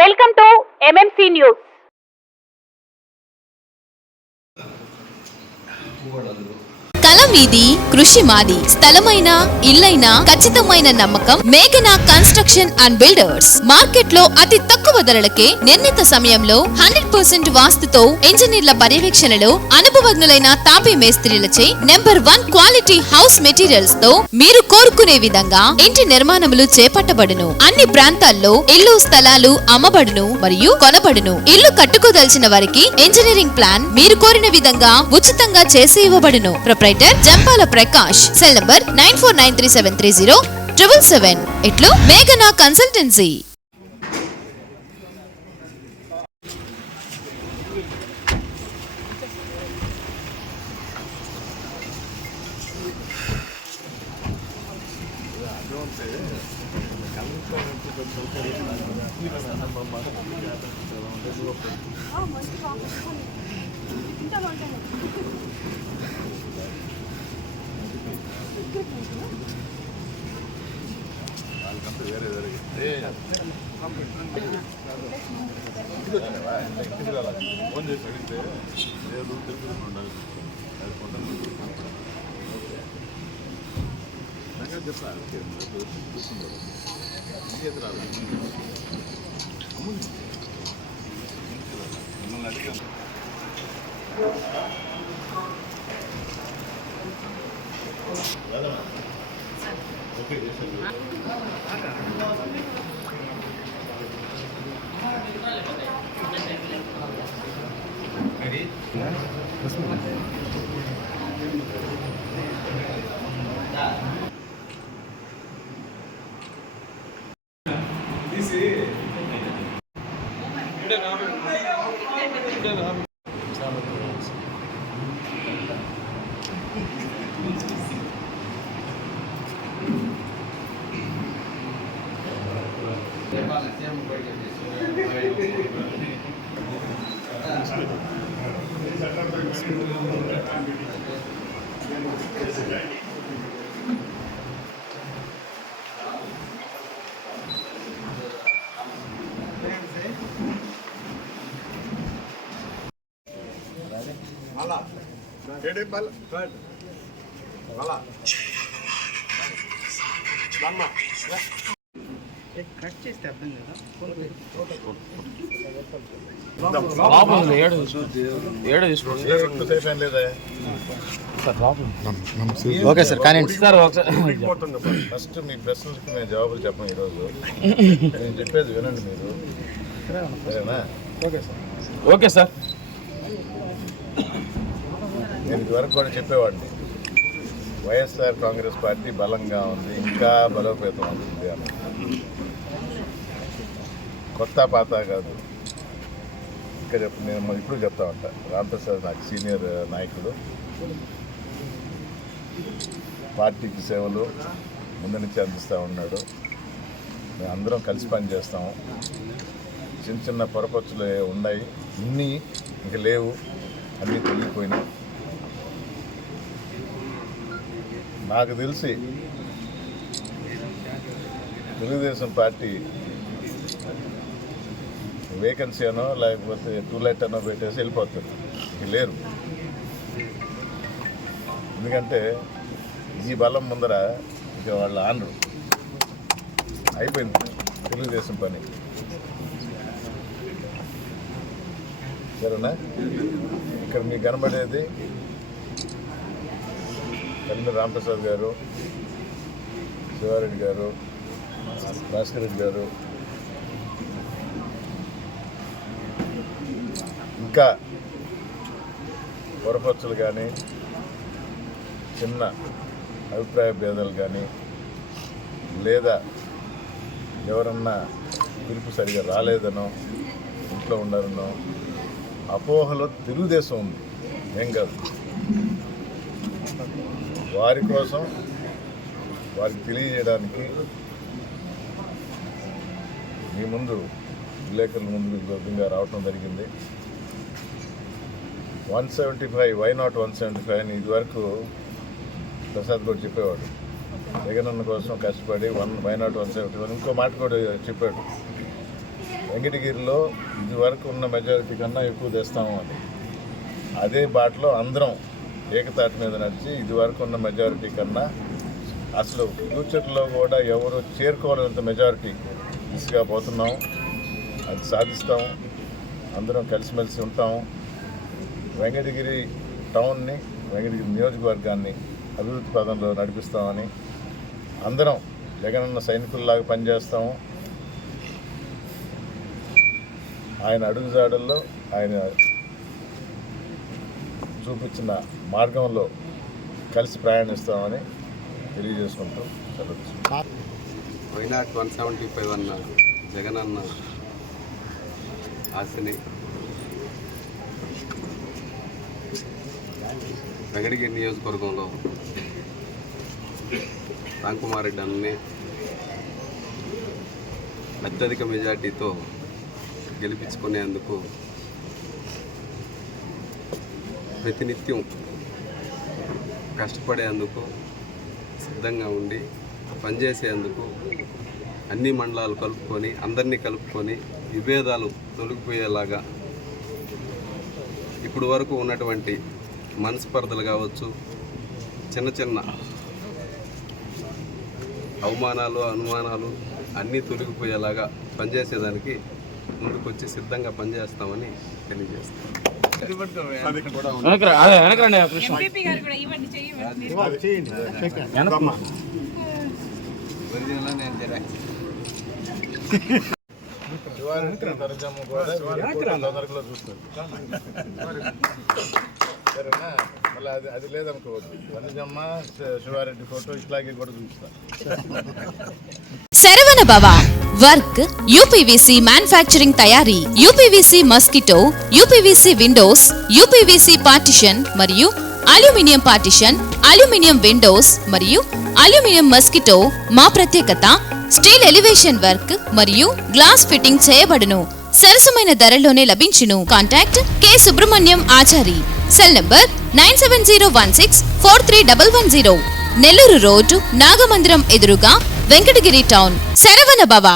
Welcome to MMC news. కల మీది, కృషి మాది. స్థలమైన, ఇల్లైనా ఖచ్చితమైన నమ్మకం మేఘనా కన్స్ట్రక్షన్ అండ్ బిల్డర్స్. మార్కెట్ లో అతి తక్కువ ధరలకే నిర్ణీత సమయంలో 100% వాస్తుతో ఇంజనీర్ల పర్యవేక్షణలో అనుభవజ్ఞులైన తాపీ మేస్త్రీలచే నెంబర్ 1 క్వాలిటీ హౌస్ మెటీరియల్స్ తో మీరు కోరుకునే విధంగా ఇంటి నిర్మాణములు చేపట్టబడును. అన్ని ప్రాంతాల్లో ఇల్లు స్థలాలు అమ్మబడును మరియు కొనబడును. ఇల్లు కట్టుకోదలిచిన వారికి ఇంజనీరింగ్ ప్లాన్ మీరు కోరిన విధంగా ఉచితంగా చేసి ఇవ్వబడును. Proprietor Jampala Prakash. Cell number 9493307777. ఇట్లు మేఘనా కన్సల్టెన్సీ. ఫోన్ చేసి అడిగితే లేదు తెలుసుకుని ఉండాలి చెప్పాలి మిమ్మల్ని అడిగాను. ఓకే కట్ చేస్తే అర్థం కదా. ఓకే సార్ కానీ సార్ ఫస్ట్ మీ ప్రశ్నలకు నేను జవాబులు చెప్పను ఈరోజు. నేను చెప్పేది వినండి మీరు, సరేనా? Okay sir. నేను ఇదివరకు కూడా చెప్పేవాడిని, వైఎస్ఆర్ కాంగ్రెస్ పార్టీ బలంగా ఉంది, ఇంకా బలోపేతం అవుతుంది అని. కొత్త పాత కాదు, ఇంకా నేను ఇప్పుడు చెప్తా ఉంటా. రాంప్రసాద్ నాకు సీనియర్ నాయకుడు, పార్టీకి సేవలు ముందు నుంచి అందిస్తూ ఉన్నాడు. మేము అందరం కలిసి పనిచేస్తాము. చిన్న చిన్న పొరపచ్చులు ఉన్నాయి, ఇన్ని ఇంక లేవు, అన్నీ తొలగిపోయినాయి. నాకు తెలిసి తెలుగుదేశం పార్టీ వేకెన్సీ అనో లేకపోతే టూలెట్ అనో పెట్టేసి వెళ్ళిపోతుంది, ఇక లేరు. ఎందుకంటే ఈ బలం ముందర ఇక వాళ్ళు ఆనరు, అయిపోయింది తెలుగుదేశం పని. సరేనా? ఇక్కడ మీకు కనబడేది కల్లి రాంప్రసాద్ గారు, శివారెడ్డి గారు, భాస్కర్ రెడ్డి గారు, ఇంకా పొరపచ్చులు కానీ చిన్న అభిప్రాయ భేదాలు కానీ లేదా ఎవరన్నా పిలుపు సరిగా రాలేదనో ఇంట్లో ఉండాలనో అపోహలో తెలుగుదేశం ఉంది, ఏం కాదు. వారి కోసం వారికి తెలియజేయడానికి మీ ముందు విలేకరుల ముందు గౌరవంగా రావటం జరిగింది. 175 వై నాట్ 175 అని ఇదివరకు ప్రసాద్ కూడా చెప్పేవాడు. జగనన్న కోసం కష్టపడి వై నాట్ 171 ఇంకో మాట కూడా చెప్పాడు. వెంకటగిరిలో ఇది వరకు ఉన్న మెజారిటీ కన్నా ఎక్కువ తెస్తాము అని అదే బాటలో అందరం ఏకతాటి మీద నడిచి ఇది వరకు ఉన్న మెజారిటీ కన్నా అసలు ఫ్యూచర్లో కూడా ఎవరు చేరుకోవాలంత మెజారిటీ దిశగా పోతున్నాం. అది సాధిస్తాము. అందరం కలిసిమెలిసి ఉంటాము. వెంకటగిరి టౌన్ని, వెంకటగిరి నియోజకవర్గాన్ని అభివృద్ధి పదంలో నడిపిస్తామని అందరం జగనన్న సైనికుల్లాగా పనిచేస్తాము. ఆయన అడుగుజాడల్లో ఆయన చూపించిన మార్గంలో కలిసి ప్రయాణిస్తామని తెలియజేసుకుంటూ సెలవు. వైనాట్ 175 అన్న జగనన్న ఆశని వెంకటగిరి నియోజకవర్గంలో రాంకుమార్ రెడ్డి అన్నని అత్యధిక మెజార్టీతో గెలిపించుకునేందుకు ప్రతినిత్యం కష్టపడేందుకు సిద్ధంగా ఉండి పనిచేసేందుకు అన్ని మండలాలు కలుపుకొని అందరినీ కలుపుకొని విభేదాలు తొలగిపోయేలాగా ఇప్పుడు వరకు ఉన్నటువంటి మనస్పర్ధలు కావచ్చు, చిన్న చిన్న అవమానాలు అనుమానాలు అన్నీ తొలగిపోయేలాగా పనిచేసేదానికి ముందుకొచ్చి సిద్ధంగా పనిచేస్తామని తెలియజేస్తాం. మళ్ళీ అది లేదనుకోవద్దు. వనజమ్మ శివారెడ్డి ఫోటో ఇట్లాగే కూడా చూపిస్తాను. శరవణ భవ వర్క్ యూపీవీసీ మ్యానుఫ్యాక్చరింగ్ తయారీ, UPVC mosquito, UPVC Windows, UPVC partition మరియు అల్యూమినియం పార్టిషన్, అల్యూమినియం విండోస్ మరియు అల్యూమినియం మస్కిటో. మా ప్రత్యేకత స్టీల్ ఎలివేషన్ వర్క్ మరియు గ్లాస్ ఫిట్టింగ్ చేయబడును. సరసమైన ధరలోనే లభించును. Contact K Subrahmanyam Achari. Cell number 9706431110. Nellore road Nagamandiram ఎదురుగా వెంకటగిరి టౌన్. శరవణ భవ.